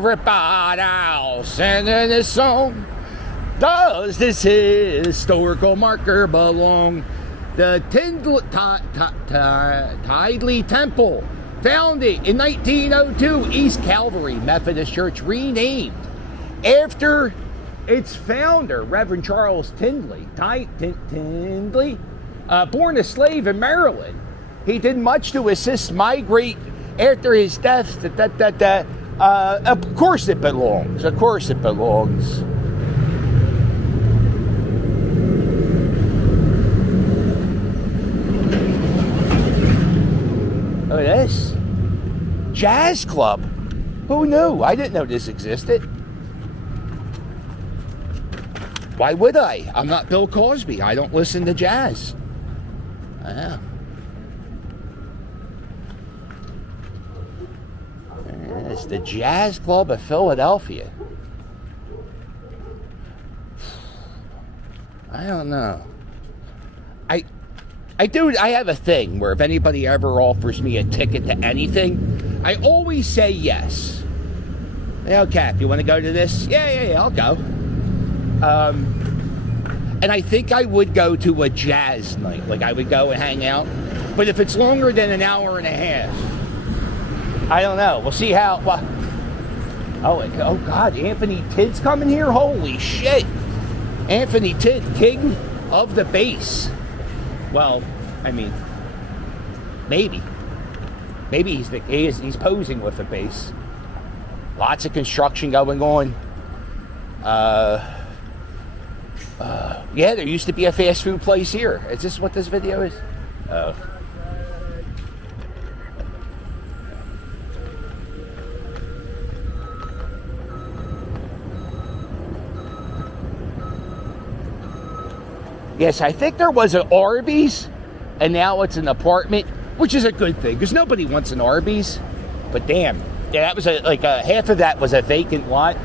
everybody else singing this song. Does this historical marker belong? The Tidley Temple, founded in 1902, East Calvary Methodist Church, renamed after its founder, Reverend Charles Tindley, born a slave in Maryland. He did much to assist migrate after his death. Of course it belongs. Of course it belongs. Look at this. Jazz club. Who knew? I didn't know this existed. Why would I? I'm not Bill Cosby. I don't listen to jazz. Yeah. It's the Jazz Club of Philadelphia. I don't know. I have a thing where if anybody ever offers me a ticket to anything, I always say yes. Hey, Cap, you want to go to this? Yeah, I'll go. And I think I would go to a jazz night. Like, I would go and hang out. But if it's longer than an hour and a half, I don't know. We'll see how... Oh, God, Anthony Tidd's coming here? Holy shit. Anthony Tidd, king of the bass. Well, I mean, maybe. Maybe he's posing with the bass. Lots of construction going on. Yeah, there used to be a fast food place here. Is this what this video is? Oh. Yes, I think there was an Arby's, and now it's an apartment, which is a good thing, because nobody wants an Arby's. But damn, yeah, that was half of that was a vacant lot.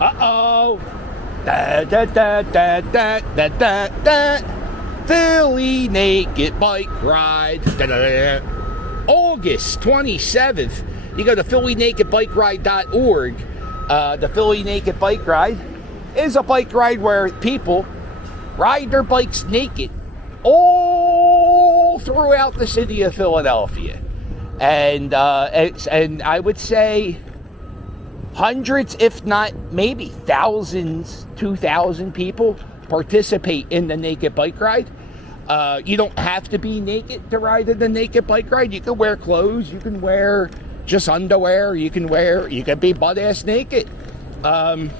Uh-oh. Philly Naked Bike Ride. August 27th. You go to phillynakedbikeride.org. The Philly Naked Bike Ride is a bike ride where people ride their bikes naked all throughout the city of Philadelphia. And I would say hundreds, if not maybe thousands, 2,000 people participate in the Naked Bike Ride. You don't have to be naked to ride in the Naked Bike Ride. You can wear clothes. You can wear just underwear. You can be butt-ass naked. And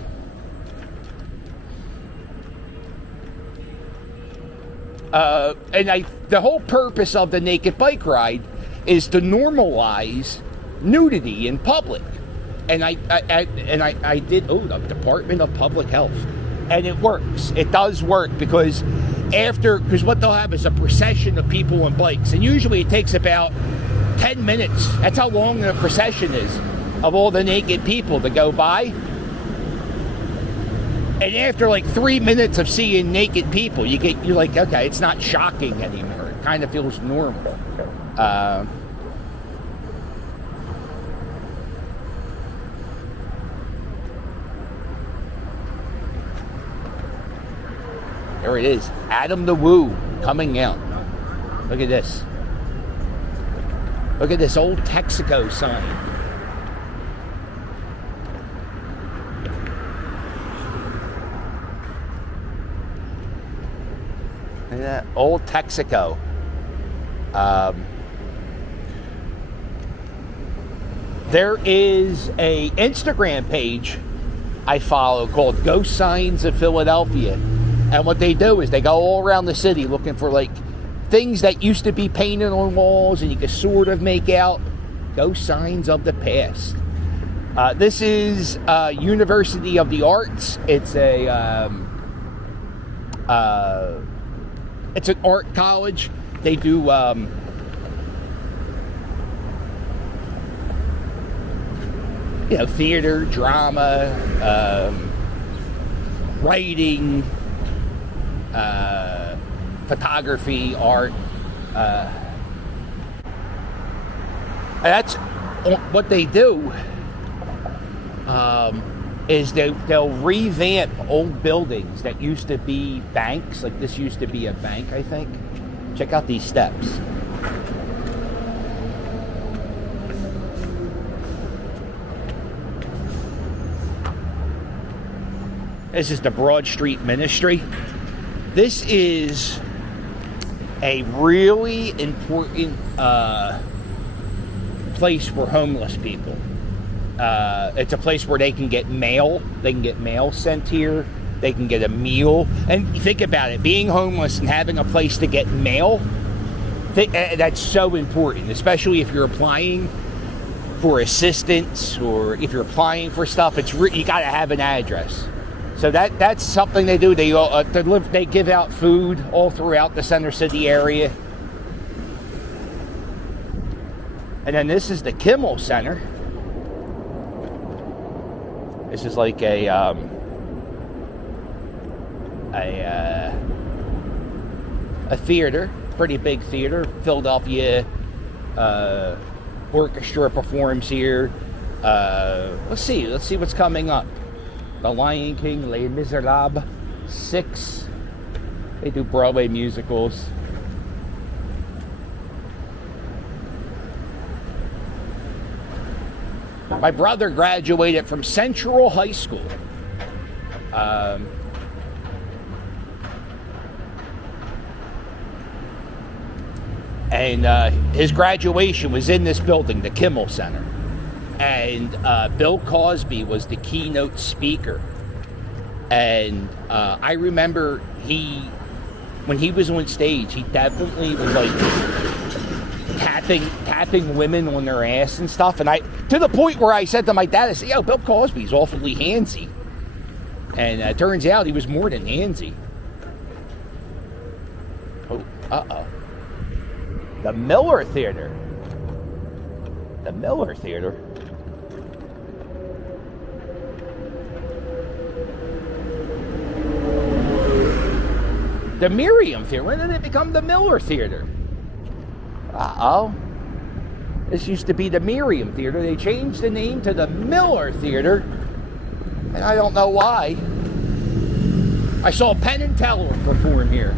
the whole purpose of the Naked Bike Ride is to normalize nudity in public. And I did the Department of Public Health, and it works. It does work because what they'll have is a procession of people on bikes, and usually it takes about 10 minutes. That's how long the procession is of all the naked people to go by. And after like 3 minutes of seeing naked people, you're like, okay, it's not shocking anymore. It kind of feels normal. There it is. Adam the Woo coming out. Look at this. Look at this old Texaco sign. Look at that. Old Texaco. There is a Instagram page I follow called Ghost Signs of Philadelphia. And what they do is they go all around the city looking for like things that used to be painted on walls and you can sort of make out ghost signs of the past. This is University of the Arts. It's an art college. They do theater, drama, writing, photography, art. That's what they do. Is they'll revamp old buildings that used to be banks. Like this used to be a bank, I think. Check out these steps. This is the Broad Street Ministry. This is a really important place for homeless people. It's a place where they can get mail. They can get mail sent here. They can get a meal. And think about it, being homeless and having a place to get mail, that's so important, especially if you're applying for assistance or if you're applying for stuff. You got to have an address. So that's something they do. They give out food all throughout the Center City area. And then this is the Kimmel Center. This is like a theater, pretty big theater. Philadelphia orchestra performs here. Let's see what's coming up. The Lion King, Les Miserables, 6. They do Broadway musicals. My brother graduated from Central High School. And his graduation was in this building, the Kimmel Center. And Bill Cosby was the keynote speaker. And I remember when he was on stage, he definitely was like tapping women on their ass and stuff. And to the point where I said to my dad, I said, yo, Bill Cosby's awfully handsy. And it turns out he was more than handsy. Oh, uh-oh. The Miller Theater. The Miller Theater. The Miriam Theater. When did it become the Miller Theater? Uh-oh. This used to be the Miriam Theater. They changed the name to the Miller Theater. And I don't know why. I saw Penn and Teller perform here.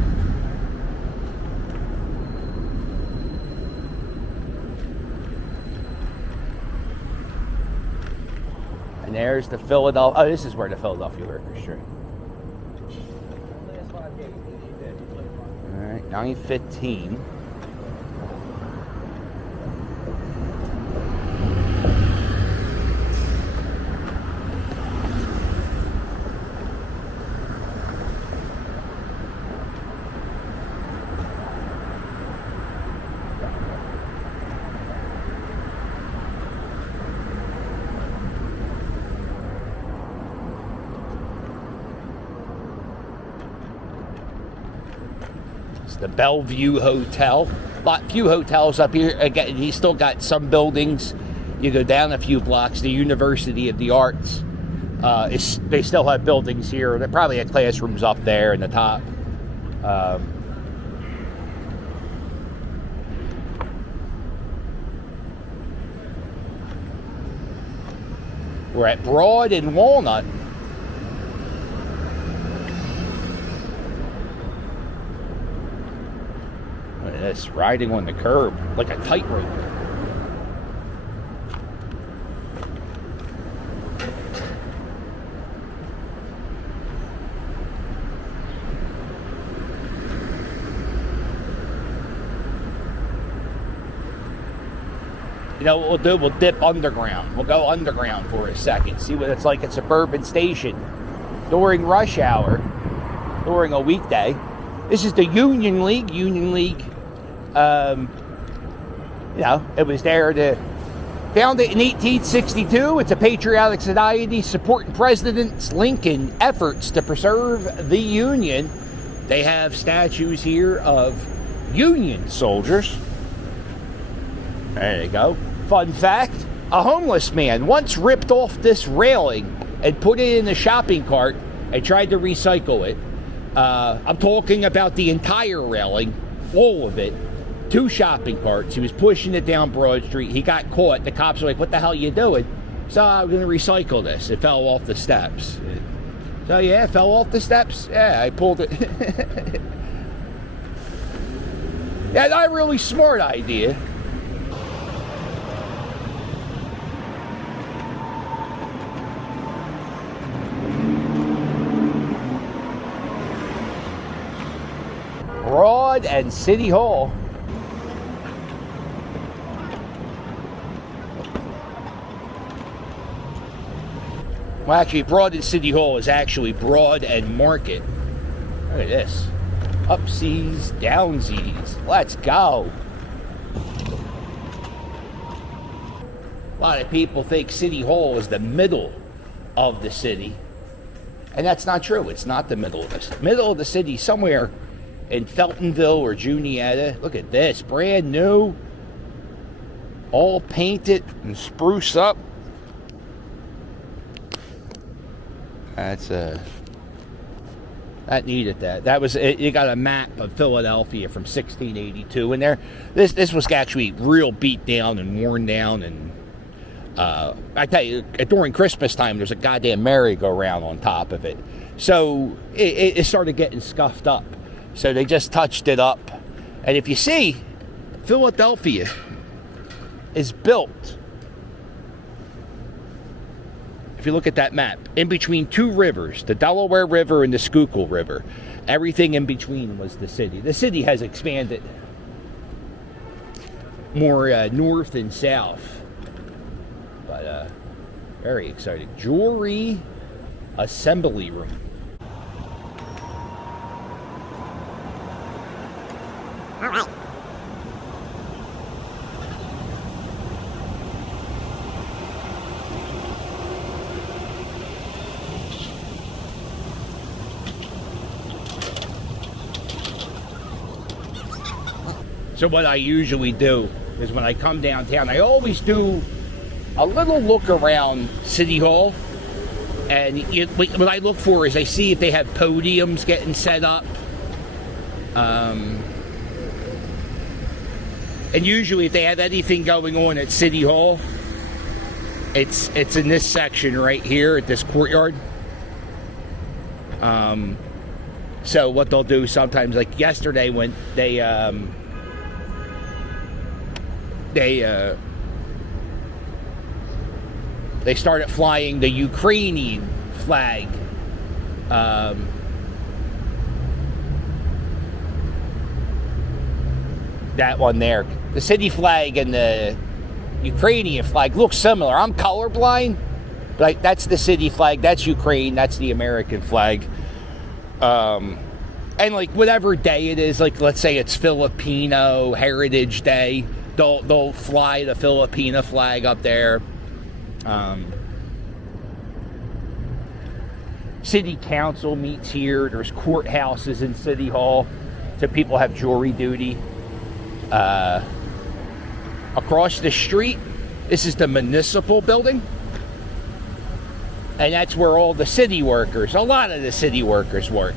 And there's the Philadelphia. Oh, this is where the Philadelphia Orchestra. All right, 9:15. The Bellevue Hotel. Few hotels up here. Again, he's still got some buildings. You go down a few blocks, the University of the Arts. They still have buildings here. They probably have classrooms up there in the top. We're at Broad and Walnut. This riding on the curb like a tightrope. You know what we'll do? We'll dip underground. We'll go underground for a second. See what it's like at Suburban Station during rush hour, during a weekday. This is the Union League. It was there founded in 1862. It's a patriotic society supporting President Lincoln's efforts to preserve the Union. They have statues here of Union soldiers. There you go. Fun fact, A homeless man once ripped off this railing and put it in a shopping cart and tried to recycle it. I'm talking about the entire railing, all of it, 2 shopping carts. He was pushing it down Broad Street. He got caught. The cops were like, what the hell are you doing? So I'm going to recycle this. It fell off the steps. So yeah, it fell off the steps. Yeah, I pulled it. Yeah, not a really smart idea. Broad and City Hall. Well, actually, Broad and City Hall is actually Broad and Market. Look at this. Upsies, downsies. Let's go. A lot of people think City Hall is the middle of the city. And that's not true. It's not the middle of the city. Middle of the city, somewhere in Feltonville or Juniata. Look at this. Brand new. All painted and spruce up. That's that needed that. That was it. You got a map of Philadelphia from 1682 in there. This was actually real beat down and worn down, and I tell you, during Christmas time, there's a goddamn merry-go-round on top of it. So it started getting scuffed up. So they just touched it up, and if you see, Philadelphia is built. If you look at that map, in between 2 rivers, the Delaware River and the Schuylkill River, everything in between was the city. The city has expanded more north and south, but very exciting. Jewelry assembly room. All right. So what I usually do is when I come downtown, I always do a little look around City Hall. And what I look for is I see if they have podiums getting set up. And usually if they have anything going on at City Hall, it's in this section right here at this courtyard. So what they'll do sometimes, like yesterday when they started flying the Ukrainian flag. That one there. The city flag and the Ukrainian flag look similar. I'm colorblind, but that's the city flag. That's Ukraine. That's the American flag. And like whatever day it is, like let's say it's Filipino Heritage Day, they'll fly the Filipino flag up there. City Council meets here. There's courthouses in City Hall, so people have jury duty. Across the street, this is the municipal building, and that's where all the city workers, a lot of the city workers work.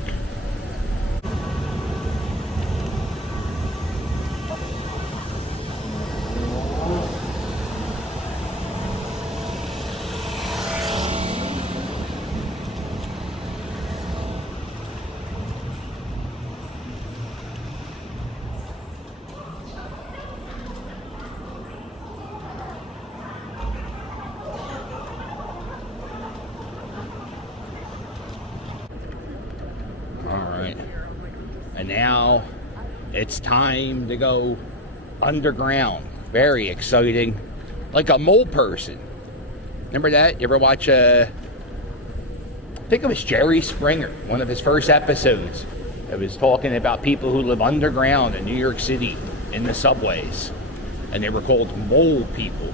And now it's time to go underground. Very exciting. Like a mole person. Remember that? You ever watch I think it was Jerry Springer, one of his first episodes. It was talking about people who live underground in New York City in the subways. And they were called mole people.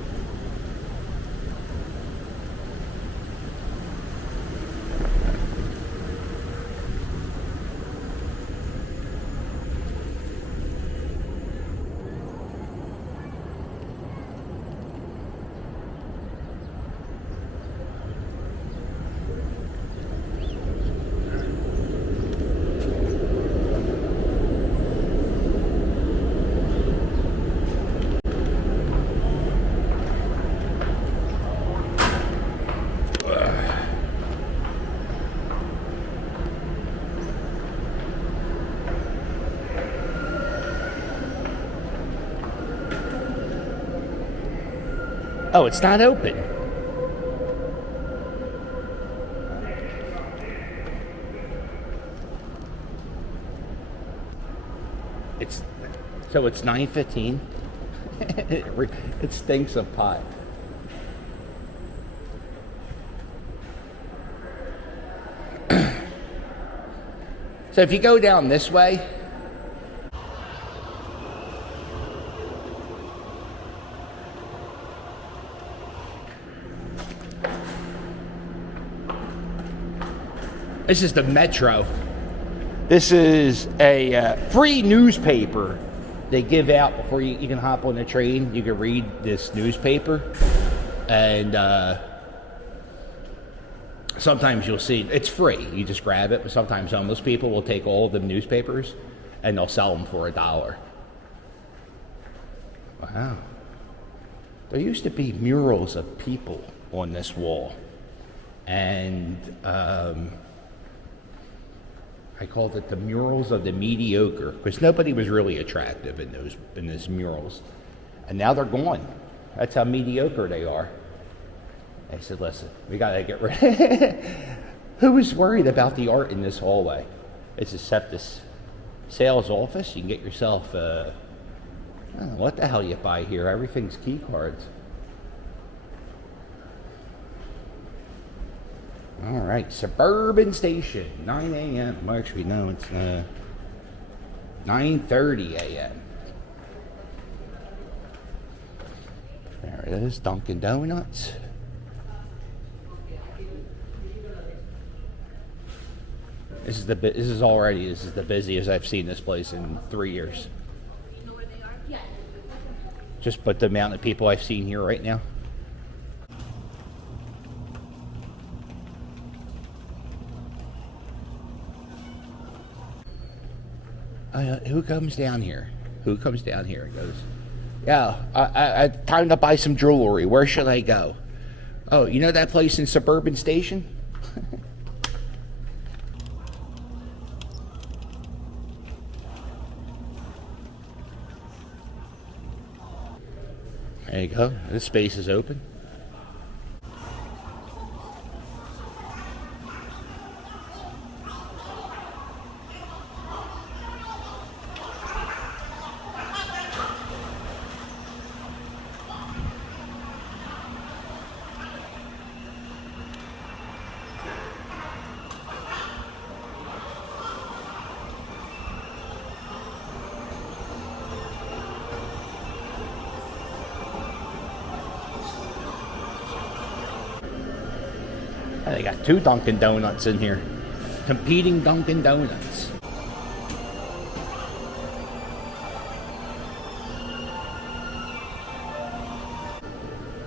Oh, it's not open. So it's 9:15. It stinks of pot. So if you go down this way, this is the Metro. This is a free newspaper they give out before you can hop on the train. You can read this newspaper, and sometimes you'll see it's free. You just grab it, but sometimes homeless people will take all of the newspapers and they'll sell them for $1. Wow. There used to be murals of people on this wall, and I called it the Murals of the Mediocre, because nobody was really attractive in those murals. And now they're gone. That's how mediocre they are. I said, listen, we gotta get rid. Who was worried about the art in this hallway? It's except this sales office. You can get yourself, I don't know what the hell you buy here. Everything's key cards. All right, Suburban Station, 9 a.m. Well, actually, no, it's 9:30 a.m. There it is, Dunkin Donuts. This is the busiest I've seen this place in 3 years. You know where they are? Yeah. Just but the amount of people I've seen here right now. Who comes down here? Who comes down here and goes, yeah, I time to buy some jewelry. Where should I go? Oh, you know that place in Suburban Station? There you go. This space is open. They got two Dunkin Donuts in here. Competing Dunkin Donuts.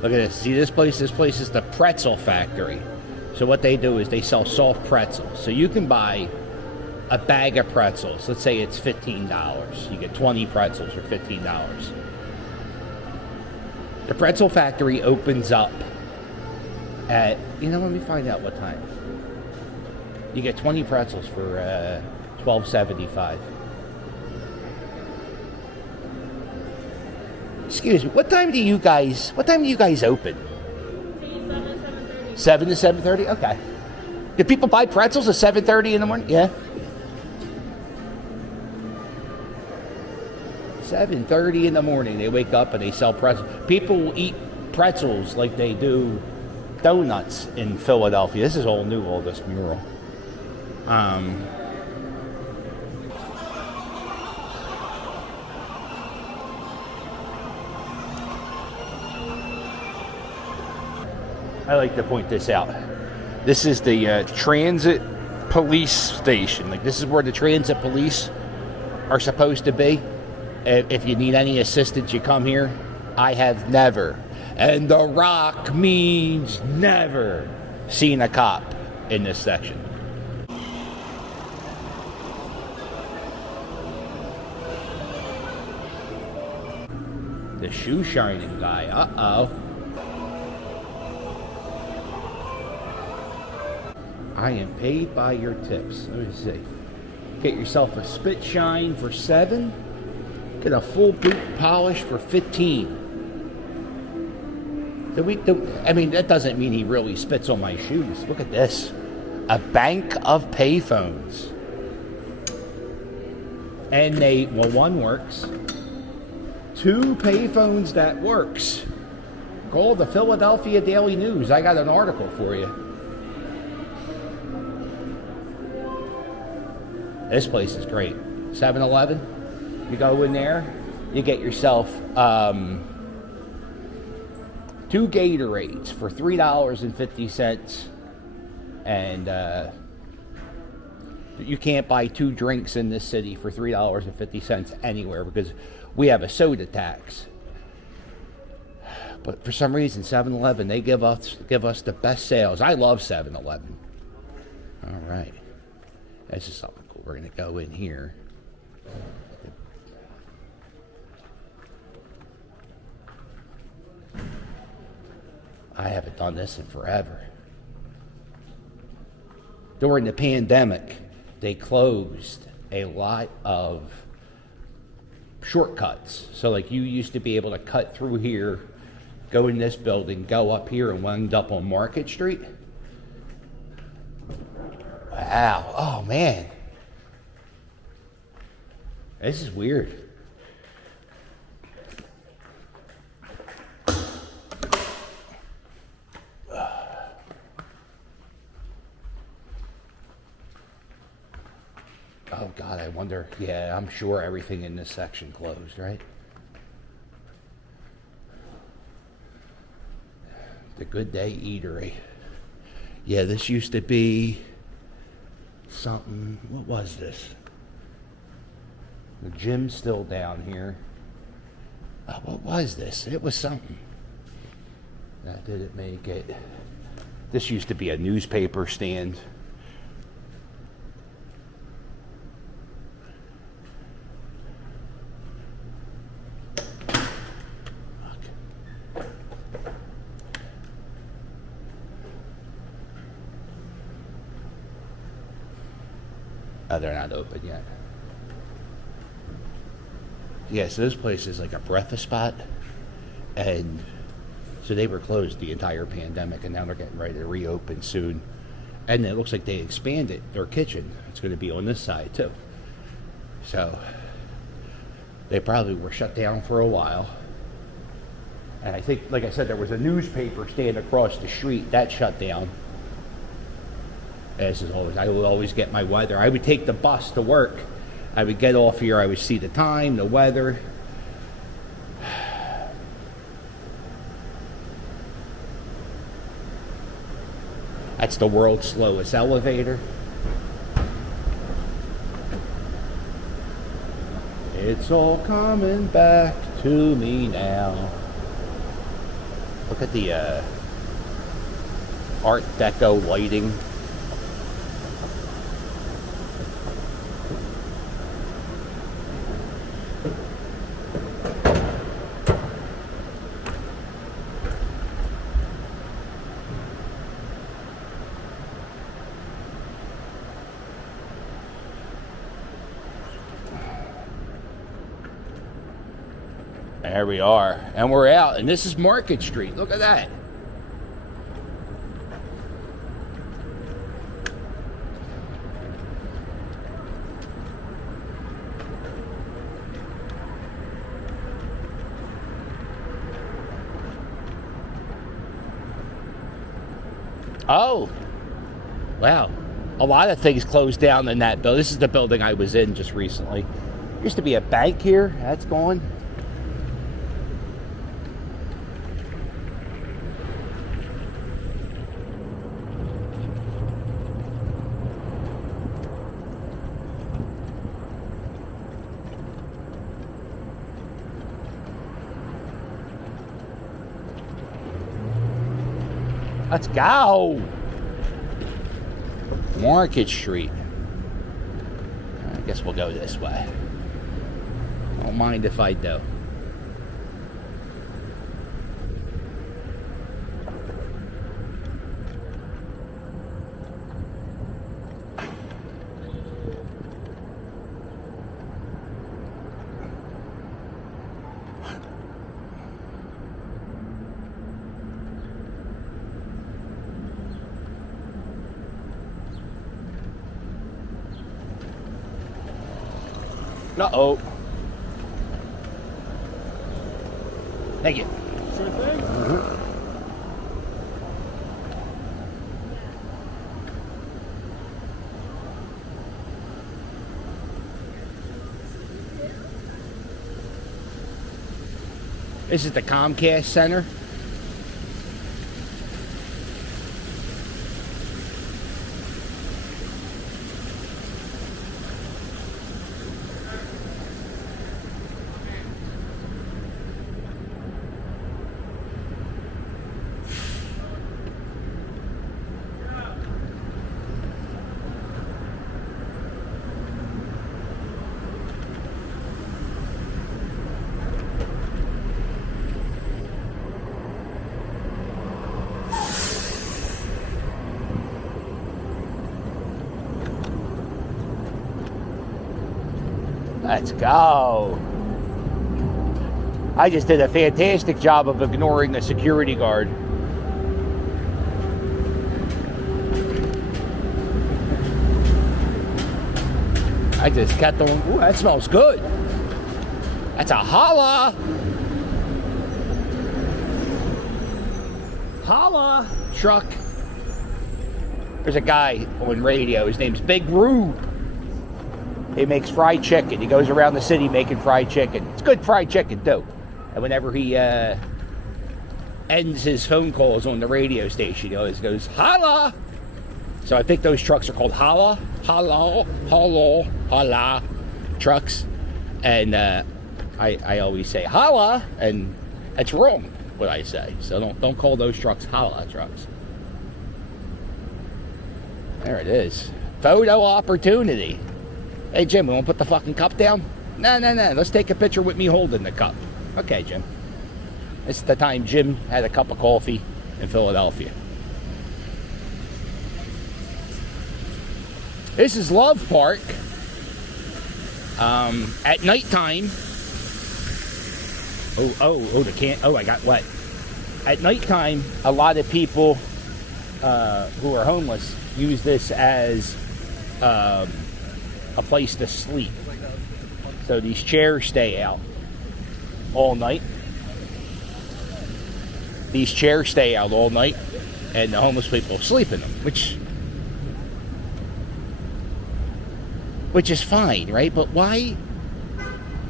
Look at this. See this place? This place is the Pretzel Factory. So what they do is they sell soft pretzels. So you can buy a bag of pretzels. Let's say it's $15. You get 20 pretzels for $15. The Pretzel Factory opens up at, let me find out what time. You get 20 pretzels for $12.75. Excuse me, what time do you guys open? 7 to 7:30? Okay. Do people buy pretzels at 7:30 in the morning? Yeah. 7:30 in the morning, they wake up and they sell pretzels. People will eat pretzels like they do donuts in Philadelphia. This is all new, all this mural. I like to point this out. This is the transit police station. Like, this is where the transit police are supposed to be. If you need any assistance, you come here. I have never, and The Rock means never, seen a cop in this section. The shoe shining guy. Uh-oh. I am paid by your tips. Let me see. Get yourself a spit shine for $7. Get a full boot polish for $15. I mean, that doesn't mean he really spits on my shoes. Look at this. A bank of payphones. And one works. 2 payphones that works. Call the Philadelphia Daily News. I got an article for you. This place is great. 7-Eleven. You go in there, you get yourself 2 Gatorades for $3.50, and you can't buy 2 drinks in this city for $3.50 anywhere because we have a soda tax. But for some reason, 7-Eleven, they give us the best sales. I love 7-Eleven. All right, this is something cool. We're gonna go in here. I haven't done this in forever. During the pandemic, they closed a lot of shortcuts. So like you used to be able to cut through here, go in this building, go up here, and wind up on Market Street. Wow. Oh, man. This is weird. Oh, God, I wonder. Yeah, I'm sure everything in this section closed, right? The Good Day Eatery. Yeah, this used to be something. What was this? The gym's still down here. Oh, what was this? It was something. That didn't make it. This used to be a newspaper stand. Oh, they're not open yet. Yeah, so this place is like a breakfast spot, and so they were closed the entire pandemic, and now they're getting ready to reopen soon. And it looks like they expanded their kitchen. It's going to be on this side too. So they probably were shut down for a while. And I think, like I said, there was a newspaper stand across the street that shut down. As is always, I would always get my weather. I would take the bus to work. I would get off here. I would see the time, the weather. That's the world's slowest elevator. It's all coming back to me now. Look at the Art Deco lighting. There we are, and we're out, and this is Market Street. Look at that. Oh, wow. A lot of things closed down in that building. This is the building I was in just recently. Used to be a bank here. That's gone. Let's go. Market Street. I guess we'll go this way. Don't mind if I do. Uh-oh. Thank you. Sure thing. This is the Comcast Center. Let's go. I just did a fantastic job of ignoring the security guard. I just kept on. Ooh, that smells good. That's a holla. Holla truck. There's a guy on radio. His name's Big Rube. He makes fried chicken. He goes around the city making fried chicken. It's good fried chicken, too. And whenever he ends his phone calls on the radio station, he always goes, holla! So I think those trucks are called holla trucks. And I always say holla, and that's wrong, what I say. So don't call those trucks holla trucks. There it is. Photo opportunity. Hey, Jim, we want to put the fucking cup down? No. Let's take a picture with me holding the cup. Okay, Jim. It's the time Jim had a cup of coffee in Philadelphia. This is Love Park. At nighttime. The can. Oh, I got wet. At nighttime, a lot of people who are homeless use this as a place to sleep. So these chairs stay out all night. These chairs stay out all night, and the homeless people sleep in them, which is fine, right? But why,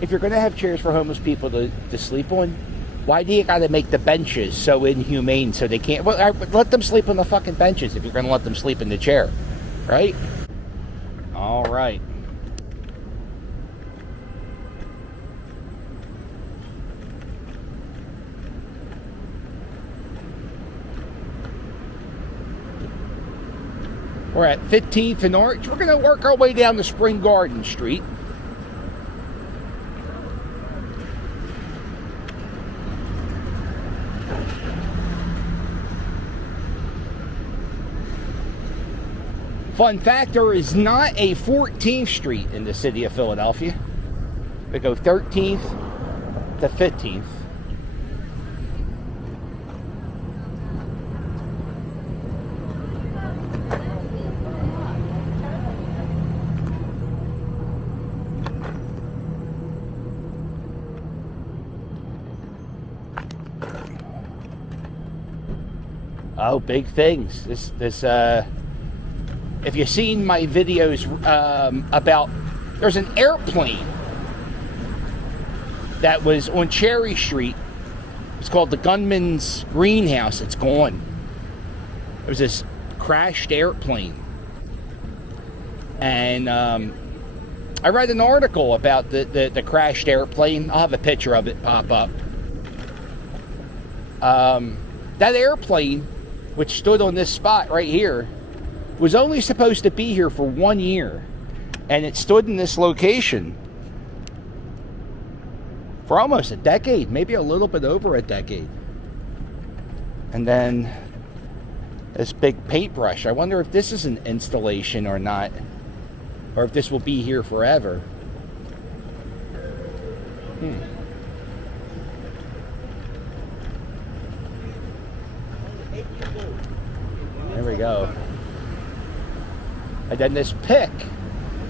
if you're going to have chairs for homeless people to sleep on, why do you got to make the benches so inhumane so they can't? Well, let them sleep on the fucking benches if you're going to let them sleep in the chair, right? All right. We're at 15th and Orange. We're going to work our way down to Spring Garden Street. Fun fact, there is not a 14th Street in the city of Philadelphia. We go 13th to 15th. Oh, big things. This if you've seen my videos about, there's an airplane that was on Cherry Street. It's called the Gunman's Greenhouse. It's gone. It was this crashed airplane. And I read an article about the crashed airplane. I'll have a picture of it pop up. That airplane, which stood on this spot right here, was only supposed to be here for 1 year. And it stood in this location for almost a decade, maybe a little bit over a decade. And then this big paintbrush. I wonder if this is an installation or not, or if this will be here forever. There we go. And then this pick.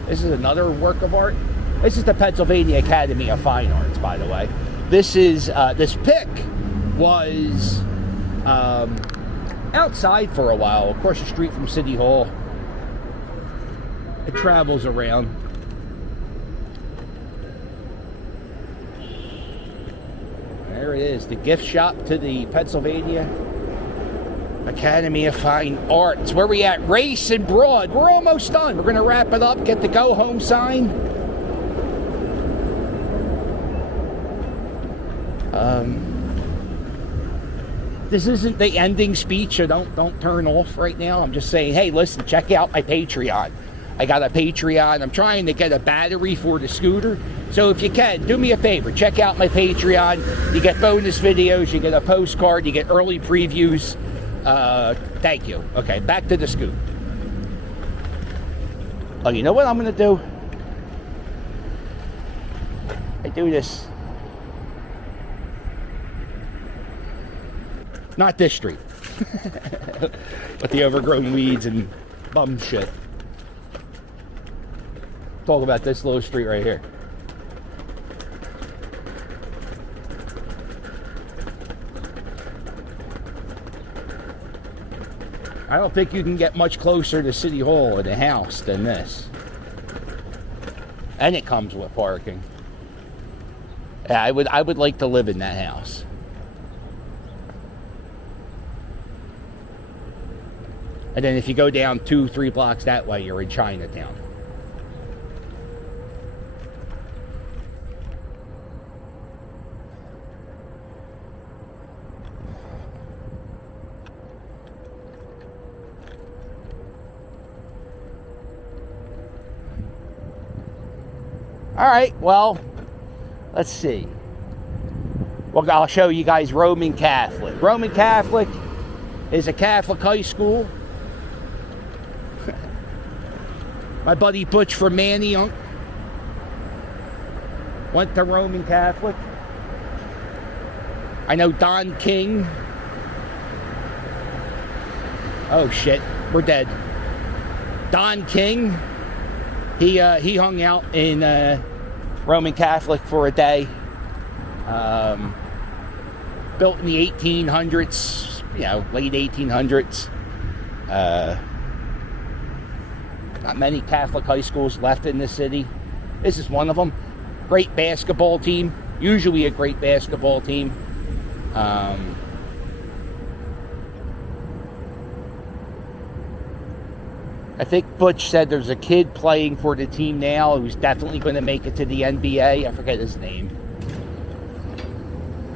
This is another work of art. This is the Pennsylvania Academy of Fine Arts, by the way. This is, this pick was outside for a while, across the street from City Hall. It travels around. There it is, the gift shop to the Pennsylvania Academy of Fine Arts. Where we at? Race and Broad. We're almost done. We're going to wrap it up, get the go home sign. This isn't the ending speech, so don't turn off right now. I'm just saying, hey, listen, check out my Patreon. I got a Patreon. I'm trying to get a battery for the scooter. So if you can, do me a favor. Check out my Patreon. You get bonus videos. You get a postcard. You get early previews. Thank you. Okay, back to the scoop. Oh, you know what I'm going to do? I do this. Not this street. With the overgrown weeds and bum shit. Talk about this little street right here. I don't think you can get much closer to City Hall in a house than this. And it comes with parking. Yeah, I would like to live in that house. And then if you go down 2-3 blocks that way, you're in Chinatown. All right, well, let's see. Well, I'll show you guys Roman Catholic. Roman Catholic is a Catholic high school. My buddy Butch from Manayunk went to Roman Catholic. I know Don King. Oh shit, we're dead. Don King. He hung out in Roman Catholic for a day. Built in the 1800s, you know, late 1800s. Not many Catholic high schools left in the city. This is one of them. Great basketball team. Usually a great basketball team. I think Butch said there's a kid playing for the team now who's definitely going to make it to the NBA. I forget his name.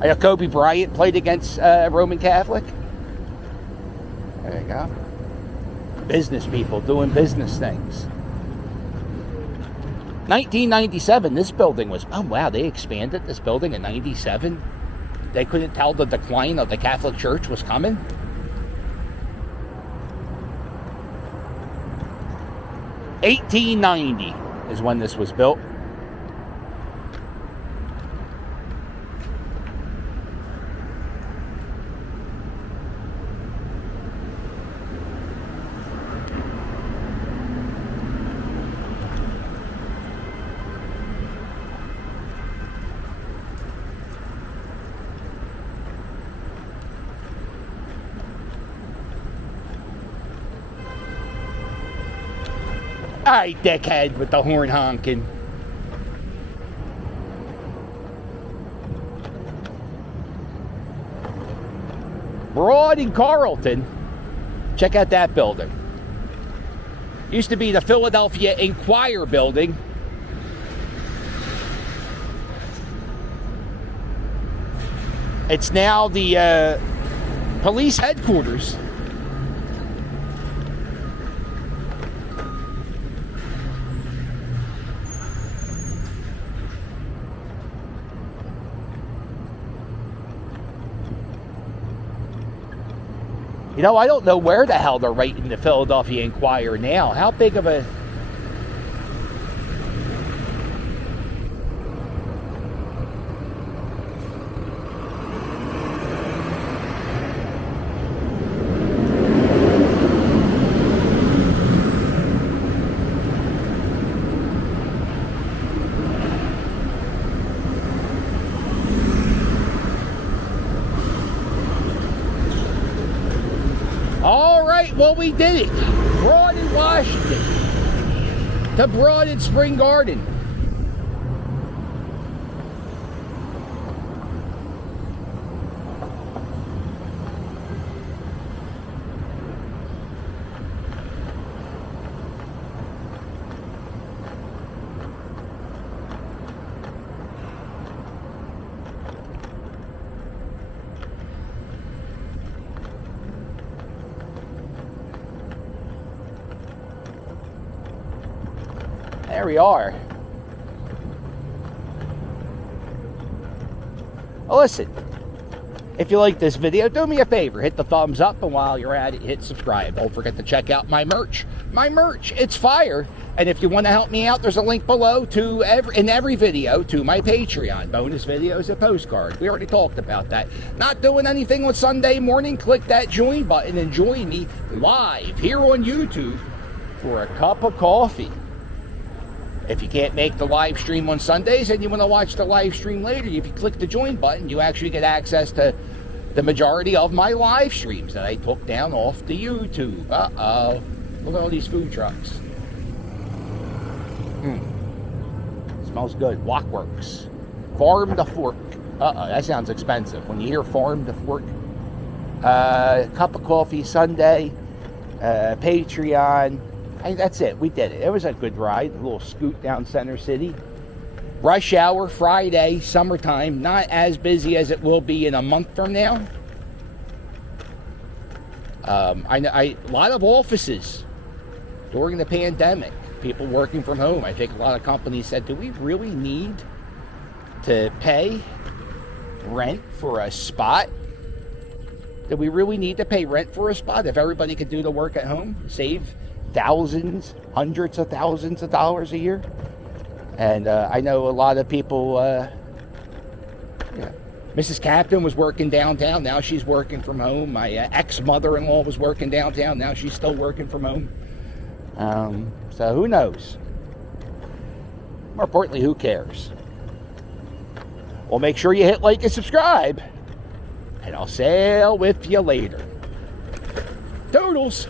I know Kobe Bryant played against Roman Catholic. There you go. Business people doing business things. 1997, this building was, oh wow, they expanded this building in 97. They couldn't tell the decline of the Catholic Church was coming. $1890 is when this was built. Alright, dickhead with the horn honking. Broad in Carlton. Check out that building. Used to be the Philadelphia Inquirer building. It's now the police headquarters. You know, I don't know where the hell they're writing the Philadelphia Inquirer now. How big of a... right, well, we did it. Broad in Washington to Broad in Spring Garden. There we are. Well, listen, if you like this video, do me a favor, hit the thumbs up, and while you're at it, hit subscribe. Don't forget to check out my merch. My merch, it's fire. And if you want to help me out, there's a link below to in every video to my Patreon. Bonus videos, a postcard. We already talked about that. Not doing anything on Sunday morning, click that join button and join me live here on YouTube for a cup of coffee. If you can't make the live stream on Sundays and you want to watch the live stream later, if you click the join button, you actually get access to the majority of my live streams that I took down off the YouTube. Uh-oh. Look at all these food trucks. Smells good. Walkworks. Farm to fork. Uh-oh, that sounds expensive. When you hear farm to fork, cup of coffee Sunday, Patreon. Hey, that's it. We did it. It was a good ride. A little scoot down Center City. Rush hour, Friday, summertime. Not as busy as it will be in a month from now. A lot of offices during the pandemic. People working from home. I think a lot of companies said, do we really need to pay rent for a spot? Do we really need to pay rent for a spot if everybody could do the work at home? Save thousands, hundreds of thousands of dollars a year. And I know a lot of people, Mrs. Captain was working downtown. Now she's working from home. My ex-mother-in-law was working downtown. Now she's still working from home. So who knows? More importantly, who cares? Well, make sure you hit like and subscribe. And I'll sail with you later. Toodles!